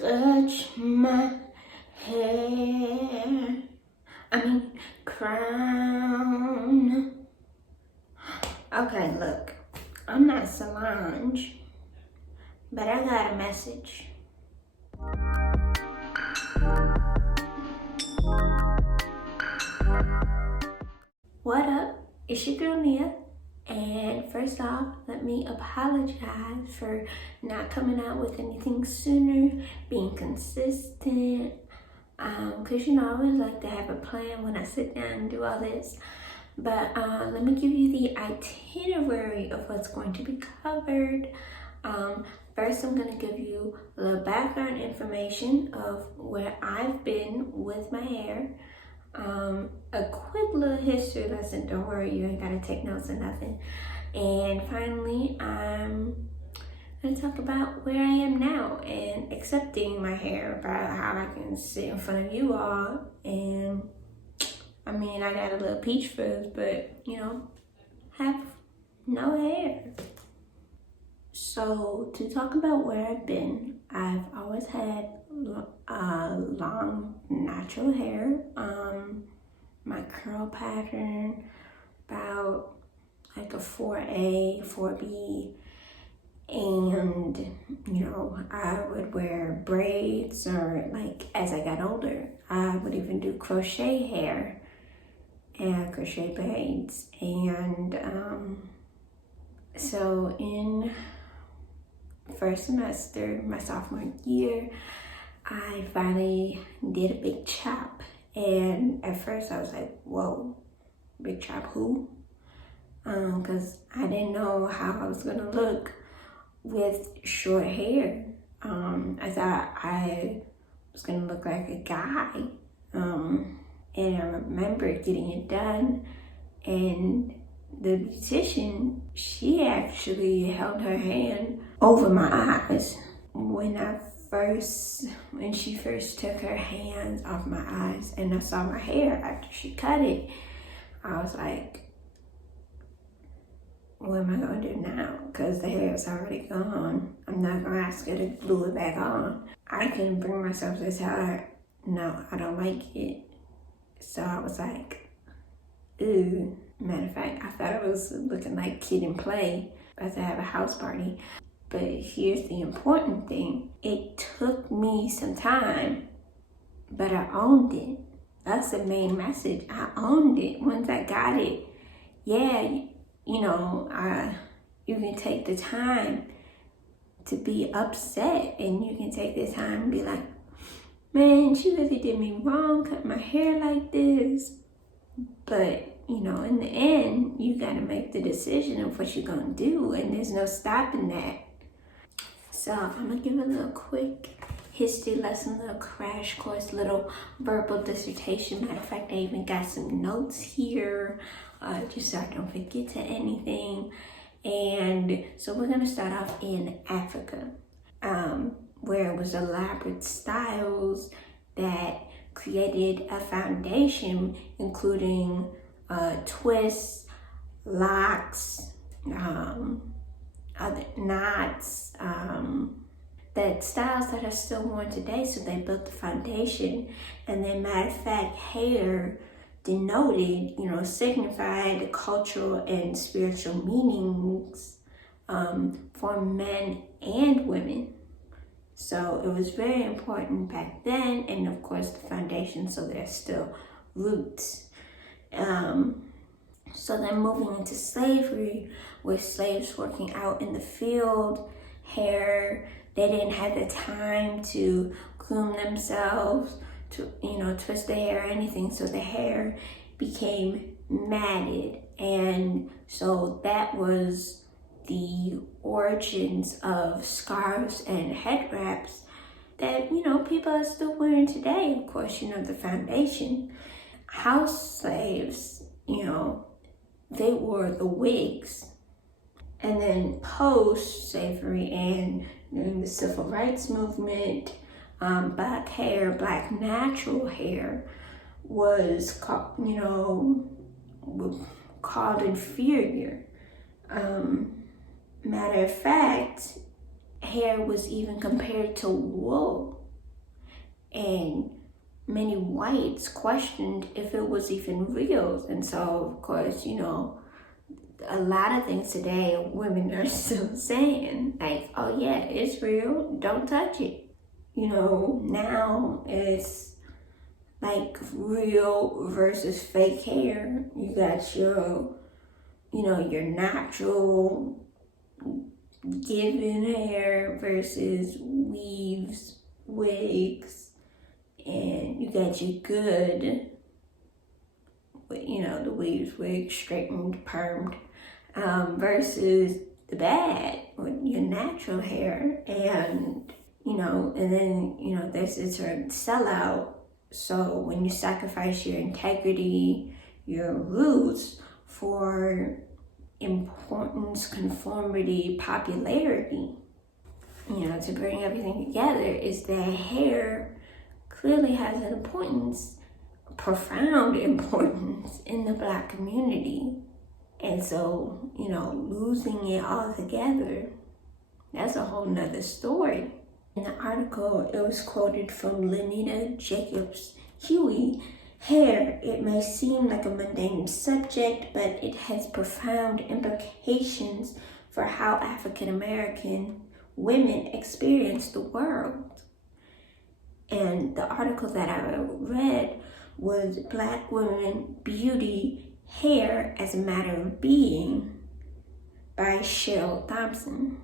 touch my hair. Crown. Okay, look, I'm not Solange, but I got a message. What up? It's your girl Nia. And first off, let me apologize for not coming out with anything sooner, being consistent. Cause I always like to have a plan when I sit down and do all this. But let me give you the itinerary of what's going to be covered. First, I'm going to give you a little background information of where I've been with my hair. A quick little history lesson. Don't worry, you ain't got to take notes or nothing. And finally, I'm going to talk about where I am now and accepting my hair, about how I can sit in front of you all. And I got a little peach fuzz, but have no hair. So to talk about where I've been, I've always had long natural hair. My curl pattern about like a 4A, 4B, and I would wear braids, or like as I got older, I would even do crochet hair and crochet braids. And so in first semester, my sophomore year, I finally did a big chop. And at first I was like, whoa, big chop who? Because I didn't know how I was gonna look with short hair. I thought I was gonna look like a guy. And I remember getting it done, and the beautician, she actually held her hand over my eyes. When she first took her hands off my eyes and I saw my hair after she cut it, I was like, what am I gonna do now? Because the hair is already gone. I'm not gonna ask her to glue it back on. I couldn't bring myself to tell her, no, I don't like it. So I was like, ooh. Matter of fact, I thought I was looking like Kid and Play, about to have a house party. But here's the important thing. It took me some time, but I owned it. That's the main message. I owned it. Once I got it, you can take the time to be upset, and you can take the time and be like, man, she really did me wrong, cut my hair like this. But in the end, you gotta make the decision of what you're gonna do, and there's no stopping that. So I'm gonna give a little quick history lesson, little crash course, little verbal dissertation. Matter of fact, I even got some notes here, just so I don't forget to anything. And so we're gonna start off in Africa, where it was elaborate styles that created a foundation, including twists, locks, other knots, that styles that are still worn today. So they built the foundation. And then, matter of fact, hair denoted, signified the cultural and spiritual meanings for men and women. So it was very important back then, and of course the foundation, so there's still roots. So then moving into slavery, with slaves working out in the field, hair, they didn't have the time to groom themselves, to twist their hair or anything, so the hair became matted. And so that was the origins of scarves and head wraps that people are still wearing today. Of course, the foundation. House slaves, they wore the wigs. And then post-slavery and during the civil rights movement, black hair, black natural hair was called inferior. Matter of fact, hair was even compared to wool. And many whites questioned if it was even real. And so, of course, a lot of things today women are still saying, like, oh yeah, it's real, don't touch it. Now it's like real versus fake hair. You got your natural given hair versus weaves, wigs, and you got your good, the weaves, wigs, straightened, permed, versus the bad, with your natural hair. And then there's the term sellout. So when you sacrifice your integrity, your roots for importance, conformity, popularity, to bring everything together, is that hair clearly has an importance, profound importance in the Black community. And so, losing it altogether, that's a whole nother story. In the article, it was quoted from Lenita Jacobs Huey. Hair, it may seem like a mundane subject, but it has profound implications for how African American women experience the world. And the article that I read was Black Women, Beauty, Hair as a Matter of Being by Cheryl Thompson.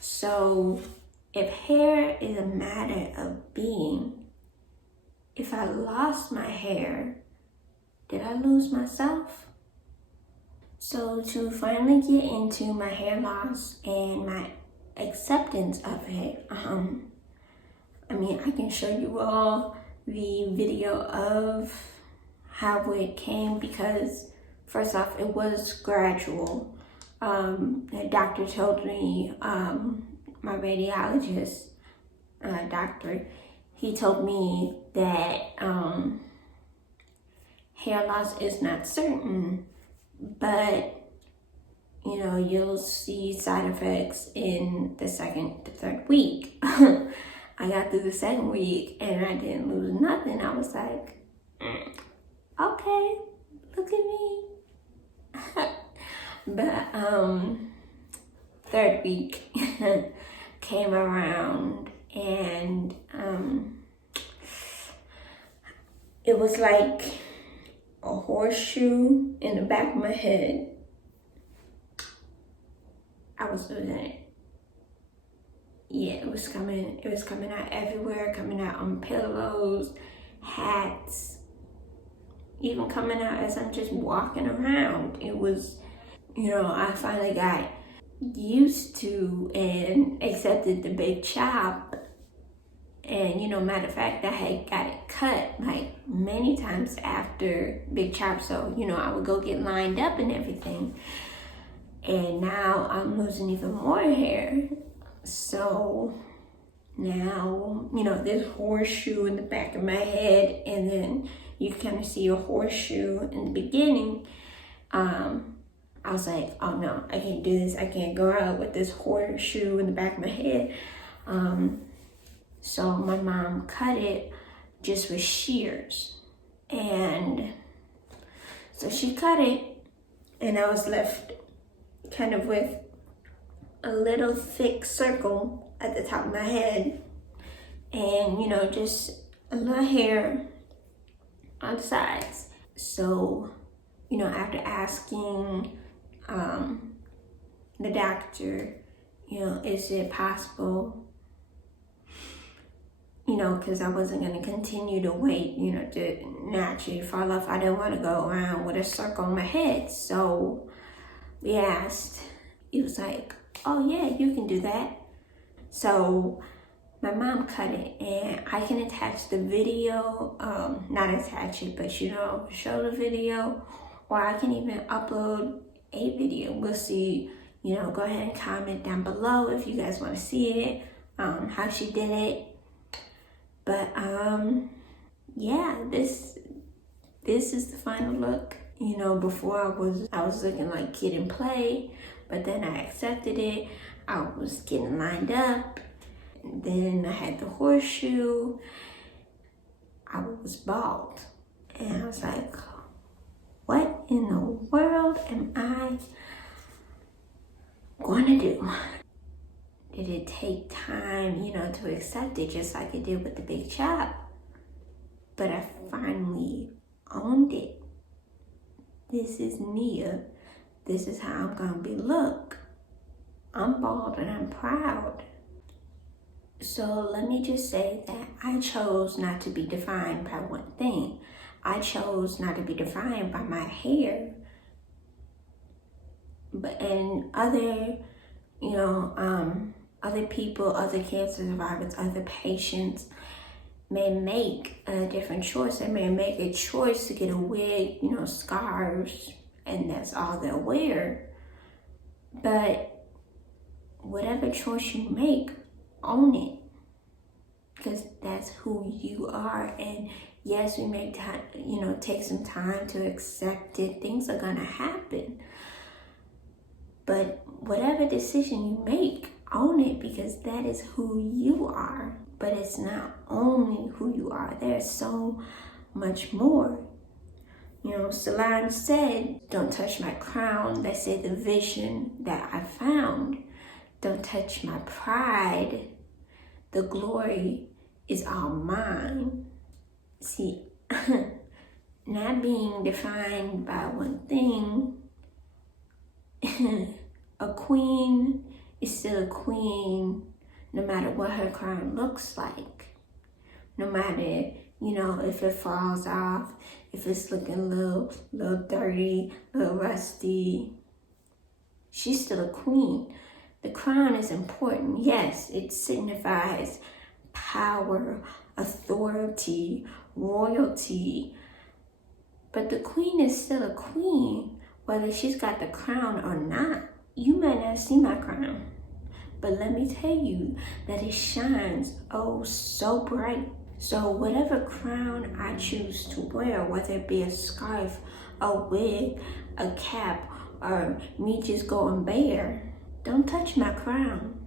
So if hair is a matter of being, if I lost my hair, did I lose myself? So to finally get into my hair loss and my acceptance of it, I can show you all the video of how it came, because first off, it was gradual. The doctor told me, my radiologist doctor, he told me that hair loss is not certain, but you'll see side effects in the second to third week. I got through the second week and I didn't lose nothing. I was like, okay, look at me. But third week came around, and it was like a horseshoe in the back of my head. I was losing it. Yeah, it was coming out everywhere, coming out on pillows, hats, even coming out as I'm just walking around. It was, I finally got used to and accepted the big chop. And matter of fact, I had got it cut like many times after big chop, so I would go get lined up and everything. And now I'm losing even more hair. So now, this horseshoe in the back of my head, and then you kind of see a horseshoe in the beginning. I was like, oh no, I can't do this. I can't go out with this horseshoe in the back of my head. So my mom cut it just with shears. And so she cut it, and I was left kind of with a little thick circle at the top of my head. And, just a little hair on the sides. So, after asking the doctor, is it possible, because I wasn't going to continue to wait, to naturally fall off. I didn't want to go around with a circle on my head. So we asked, he was like, oh yeah, you can do that. So my mom cut it, and I can attach the video, not attach it, but show the video, or I can even upload a video. We'll see, go ahead and comment down below if you guys want to see it, how she did it. But yeah, this is the final look. Before I was looking like Kid and Play, but then I accepted it. I was getting lined up. then I had the horseshoe. I was bald. And I was like, what in the world am I going to do? Did it take time, to accept it just like it did with the big chop? But I finally owned it. This is Nia. This is how I'm going to be. Look, I'm bald and I'm proud. So let me just say that I chose not to be defined by one thing. I chose not to be defined by my hair. And other people, other cancer survivors, other patients may make a different choice. They may make a choice to get a wig, scarves, and that's all they'll wear. But whatever choice you make, own it, because that's who you are. And yes, we may take some time to accept it. Things are gonna happen. But whatever decision you make, own it, because that is who you are. But it's not only who you are. There's so much more. Salon said, don't touch my crown. They said the vision that I found. Don't touch my pride. The glory is all mine. See, not being defined by one thing, a queen is still a queen no matter what her crown looks like. No matter, if it falls off, if it's looking a little dirty, a little rusty, she's still a queen. The crown is important. Yes, it signifies power, authority, royalty. But the queen is still a queen, whether she's got the crown or not. You may not see my crown, but let me tell you that it shines so bright. So whatever crown I choose to wear, whether it be a scarf, a wig, a cap, or me just going bare, don't touch my crown.